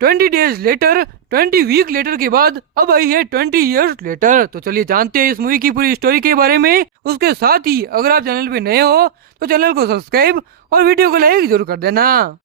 20 days later, 20 week later के बाद अब आई है 20 इयर्स लेटर। तो चलिए जानते हैं इस मूवी की पूरी स्टोरी के बारे में। उसके साथ ही अगर आप चैनल पे नए हो तो चैनल को सब्सक्राइब और वीडियो को लाइक जरूर कर देना।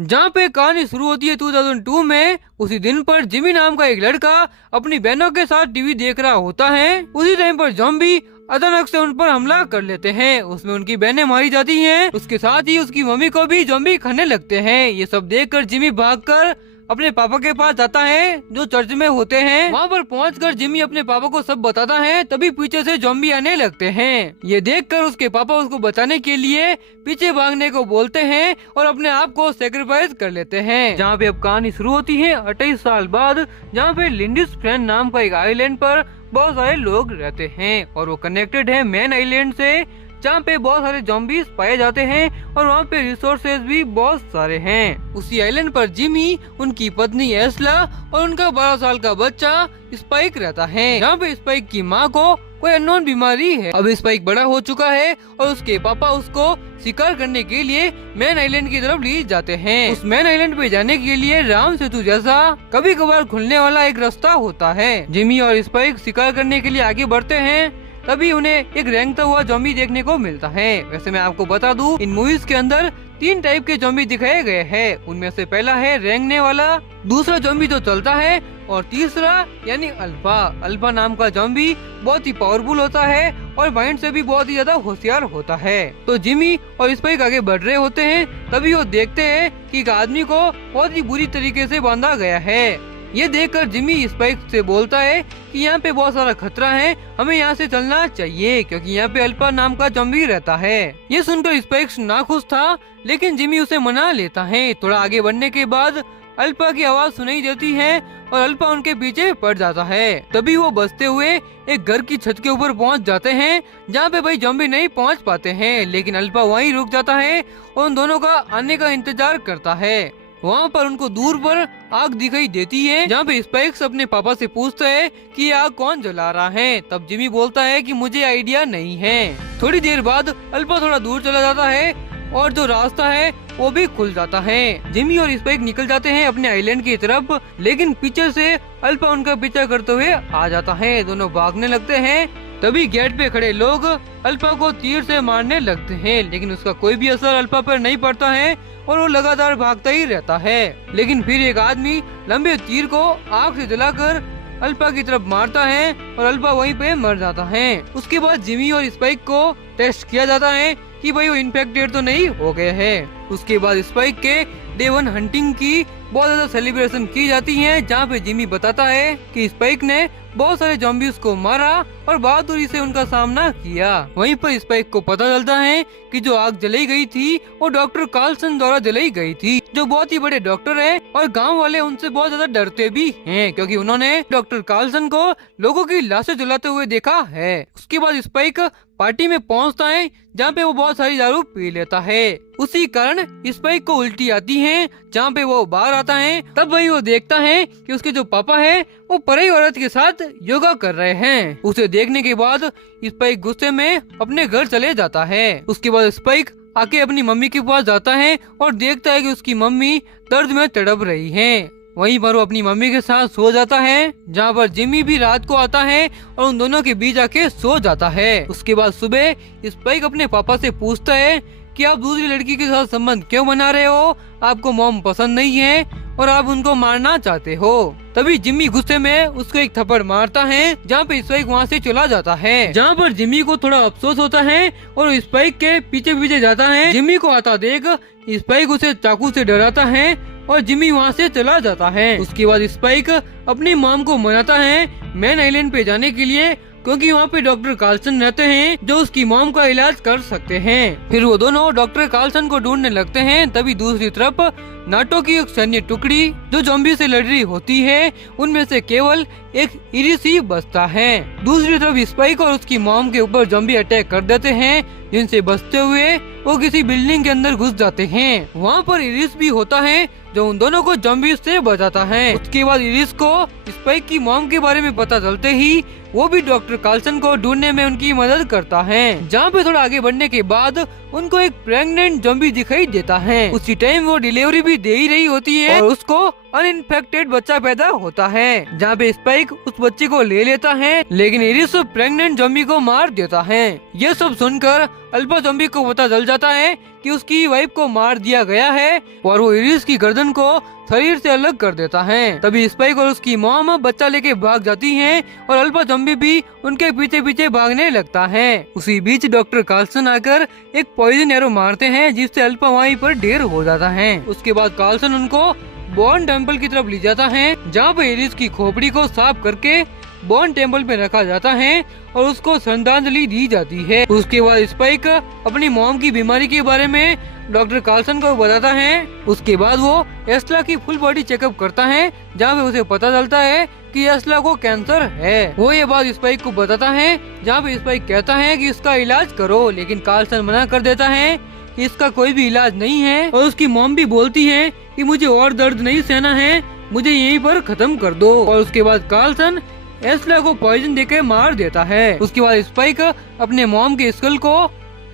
जहाँ पे कहानी शुरू होती है 2002 में, उसी दिन पर जिमी नाम का एक लड़का अपनी बहनों के साथ टीवी देख रहा होता है। उसी टाइम पर ज़ॉम्बी अचानक से उन पर हमला कर लेते हैं। उसमें उनकी बहनें मारी जाती हैं। उसके साथ ही उसकी मम्मी को भी ज़ॉम्बी खाने लगते हैं। ये सब देखकर जिमी भागकर अपने पापा के पास जाता है जो चर्च में होते हैं। वहाँ पर पहुंचकर जिमी अपने पापा को सब बताता है। तभी पीछे से ज़ॉम्बी आने लगते हैं। ये देखकर उसके पापा उसको बचाने के लिए पीछे भागने को बोलते हैं और अपने आप को सेक्रीफाइस कर लेते हैं। जहाँ पे अब कहानी शुरू होती है 28 साल बाद, जहाँ पे लिंडिस फ्रेंड नाम का एक आइलैंड पर बहुत सारे लोग रहते हैं और वो कनेक्टेड है मेन आइलैंड से, जहाँ पे बहुत सारे ज़ॉम्बीज पाए जाते हैं और वहाँ पे रिसोर्सेज भी बहुत सारे हैं। उसी आइलैंड पर जिमी, उनकी पत्नी एस्ला और उनका 12 साल का बच्चा स्पाइक रहता है। जहाँ पे स्पाइक की माँ को कोई अननोन बीमारी है। अब स्पाइक बड़ा हो चुका है और उसके पापा उसको शिकार करने के लिए मेन आइलैंड की तरफ ले जाते हैं। उस मेन आइलैंड पे जाने के लिए राम सेतु जैसा कभी कभार खुलने वाला एक रास्ता होता है। जिमी और स्पाइक शिकार करने के लिए आगे बढ़ते हैं। तभी उन्हें एक रेंगता हुआ ज़ॉम्बी देखने को मिलता है। वैसे मैं आपको बता दूं, इन मूवीज के अंदर 3 टाइप के ज़ॉम्बी दिखाए गए हैं। उनमें से पहला है रेंगने वाला, दूसरा ज़ॉम्बी जो चलता है, और तीसरा यानी अल्फा। अल्फा नाम का ज़ॉम्बी बहुत ही पावरफुल होता है और माइंड से भी बहुत ही ज्यादा होशियार होता है। तो जिमी और स्पाइक आगे बढ़ रहे होते हैं। तभी वो देखते हैं कि एक आदमी को बहुत ही बुरी तरीके से बांधा गया है। ये देखकर जिमी स्पाइक से बोलता है कि यहाँ पे बहुत सारा खतरा है, हमें यहाँ से चलना चाहिए क्योंकि यहाँ पे अल्फा नाम का ज़ॉम्बी रहता है। ये सुनकर स्पाइक नाखुश था, लेकिन जिमी उसे मना लेता है। थोड़ा आगे बढ़ने के बाद अल्फा की आवाज सुनाई देती है और अल्फा उनके पीछे पड़ जाता है। तभी वो बचते हुए एक घर की छत के ऊपर पहुंच जाते हैं, जहाँ पे भाई ज़ॉम्बी नहीं पहुंच पाते हैं। लेकिन अल्फा वहीं रुक जाता है और उन दोनों का आने का इंतजार करता है। वहाँ पर उनको दूर पर आग दिखाई देती है, जहाँ पे स्पाइक्स अपने पापा से पूछता है कि आग कौन जला रहा है। तब जिमी बोलता है कि मुझे आइडिया नहीं है। थोड़ी देर बाद अल्फा थोड़ा दूर चला जाता है और जो रास्ता है वो भी खुल जाता है। जिमी और स्पाइक निकल जाते हैं अपने आइलैंड की तरफ, लेकिन पीछे से अल्फा उनका पीछा करते हुए आ जाता है। दोनों भागने लगते हैं। तभी गेट पे खड़े लोग अल्फा को तीर से मारने लगते हैं, लेकिन उसका कोई भी असर अल्फा पर नहीं पड़ता है और वो लगातार भागता ही रहता है। लेकिन फिर एक आदमी लंबे तीर को आग से जलाकर अल्फा की तरफ मारता है और अल्फा वहीं पे मर जाता है। उसके बाद जिमी और स्पाइक को टेस्ट किया जाता है कि भाई वो इन्फेक्टेड तो नहीं हो गए हैं। उसके बाद स्पाइक के डे 1 हंटिंग की बहुत ज्यादा सेलिब्रेशन की जाती है, जहाँ पे जिमी बताता है कि स्पाइक ने बहुत सारे ज़ॉम्बीज़ को मारा और बहादुरी से उनका सामना किया। वहीं पर स्पाइक को पता चलता है कि जो आग जलाई गई थी वो डॉक्टर कार्लसन द्वारा जलाई गई थी, जो बहुत ही बड़े डॉक्टर हैं और गांव वाले उनसे बहुत ज्यादा डरते भी हैं क्योंकि उन्होंने डॉक्टर कार्लसन को लोगों की लाशें जलाते हुए देखा है। उसके बाद स्पाइक पार्टी में पहुंचता है, जहाँ पे वो बहुत सारी दारू पी लेता है। उसी कारण स्पाइक को उल्टी आती है। जहाँ पे वो बाहर आता है, तब वही वो देखता है कि उसके जो पापा है वो पराई औरत के साथ योगा कर रहे हैं। उसे देखने के बाद स्पाइक गुस्से में अपने घर चले जाता है। उसके बाद स्पाइक आके अपनी मम्मी के पास जाता है और देखता है कि उसकी मम्मी दर्द में तड़प रही है। वहीं पर वो अपनी मम्मी के साथ सो जाता है, जहाँ पर जिमी भी रात को आता है और उन दोनों के बीच आके सो जाता है। उसके बाद सुबह स्पाइक अपने पापा से पूछता है कि आप दूसरी लड़की के साथ संबंध क्यों बना रहे हो, आपको मॉम पसंद नहीं है और आप उनको मारना चाहते हो। तभी जिमी गुस्से में उसको एक थप्पड़ मारता है, जहाँ पे स्पाइक वहाँ से चला जाता है। जहाँ पर जिमी को थोड़ा अफसोस होता है और स्पाइक के पीछे पीछे जाता है। जिमी को आता देख स्पाइक उसे चाकू से डराता है और जिमी वहाँ से चला जाता है। उसके बाद स्पाइक अपनी मॉम को मनाता है मेन आइलैंड पे जाने के लिए, क्योंकि वहाँ पे डॉक्टर कार्लसन रहते हैं जो उसकी मॉम का इलाज कर सकते हैं। फिर वो दोनों डॉक्टर कार्लसन को ढूंढने लगते हैं। तभी दूसरी तरफ नाटो की एक सैन्य टुकड़ी जो ज़ॉम्बी से लड़ रही होती है, उनमें से केवल एक इरिस ही बचता है। दूसरी तरफ स्पाइक और उसकी मॉम के ऊपर ज़ॉम्बी अटैक कर देते हैं, जिनसे बचते हुए वो किसी बिल्डिंग के अंदर घुस जाते हैं। वहाँ पर इरिस भी होता है जो उन दोनों को ज़ॉम्बीज़ से बचाता है। उसके बाद इरिस को स्पाइक की मॉम के बारे में पता चलते ही वो भी डॉक्टर कार्लसन को ढूंढने में उनकी मदद करता है। जहाँ पे थोड़ा आगे बढ़ने के बाद उनको एक प्रेग्नेंट ज़ॉम्बी दिखाई देता है। उसी टाइम वो डिलीवरी भी दे ही रही होती है और उसको अनइन्फेक्टेड बच्चा पैदा होता है। जहाँ पे स्पाइक उस बच्चे को ले लेता है, लेकिन इरिस प्रेग्नेंट ज़ॉम्बी को मार देता है। ये सब सुनकर अल्फा ज़ॉम्बी को पता चल जाता है कि उसकी वाइफ को मार दिया गया है और वो इरिस की गर्दन को शरीर से अलग कर देता है। तभी स्पाइक और उसकी मॉम बच्चा लेके भाग जाती हैं और अल्फा ज़ॉम्बी भी उनके पीछे पीछे भागने लगता है। उसी बीच डॉक्टर कार्लसन आकर एक पॉइजन एरो मारते हैं जिससे अल्फा वहीं पर ढेर हो जाता है। उसके बाद कार्लसन उनको बॉन टेम्पल की तरफ ले जाता है, जहाँ पे इरिस की खोपड़ी को साफ करके बॉन टेम्पल में रखा जाता है और उसको श्रद्धांजलि दी जाती है। उसके बाद स्पाइक अपनी मॉम की बीमारी के बारे में डॉक्टर कार्लसन को बताता है। उसके बाद वो एस्ला की फुल बॉडी चेकअप करता है, जहाँ पे उसे पता चलता है कि एस्ला को कैंसर है। वो ये बात स्पाइक को बताता है, जहाँ पे स्पाइक कहता है कि इसका इलाज करो, लेकिन कार्लसन मना कर देता है कि इसका कोई भी इलाज नहीं है। और उसकी मॉम भी बोलती है कि मुझे और दर्द नहीं सहना है, मुझे यहीं पर खत्म कर दो। और उसके बाद कार्लसन एस्ला को पॉइजन देकर मार देता है। उसके बाद स्पाइक अपने मॉम के स्कल को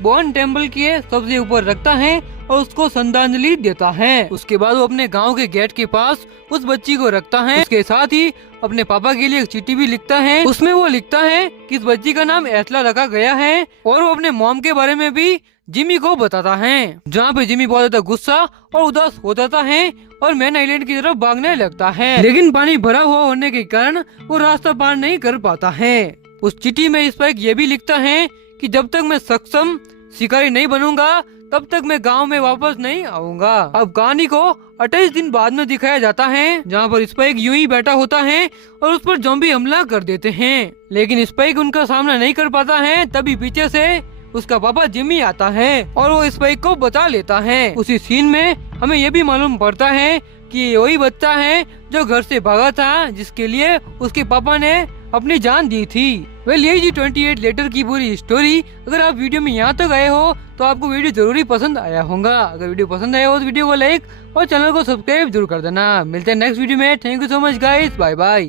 बॉन टेम्पल के सबसे ऊपर रखता है और उसको श्रद्धांजलि देता है। उसके बाद वो अपने गांव के गेट के पास उस बच्ची को रखता है। उसके साथ ही अपने पापा के लिए एक चिट्ठी भी लिखता है। उसमें वो लिखता है कि इस बच्ची का नाम एस्ला रखा गया है और वो अपने मॉम के बारे में भी जिमी को बताता है, जहाँ पे जिमी बहुत ज्यादा गुस्सा और उदास हो जाता है और मैन आइलैंड की तरफ भागने लगता है। लेकिन पानी भरा हुआ होने के कारण वो रास्ता पार नहीं कर पाता है। उस चिट्ठी में स्पाइक ये भी लिखता है कि जब तक मैं सक्षम शिकारी नहीं बनूंगा तब तक मैं गांव में वापस नहीं आऊंगा। अब कहानी को 28 दिन बाद में दिखाया जाता है, जहाँ पर स्पाइक यूं ही बैठा होता है और उस पर ज़ॉम्बी हमला कर देते हैं, लेकिन स्पाइक उनका सामना नहीं कर पाता है। तभी पीछे से उसका पापा जिमी आता है और वो स्पाइक को बचा लेता है। उसी सीन में हमें ये भी मालूम पड़ता है कि वही बच्चा है जो घर से भागा था, जिसके लिए उसके पापा ने अपनी जान दी थी। वेल यही जी 28 लेटर की पूरी स्टोरी। अगर आप वीडियो में यहाँ तक आए हो तो आपको वीडियो जरूरी पसंद आया होगा। अगर वीडियो पसंद आया हो तो वीडियो को लाइक और चैनल को सब्सक्राइब जरूर कर देना। मिलते हैं नेक्स्ट वीडियो में। Thank you so much guys, bye bye.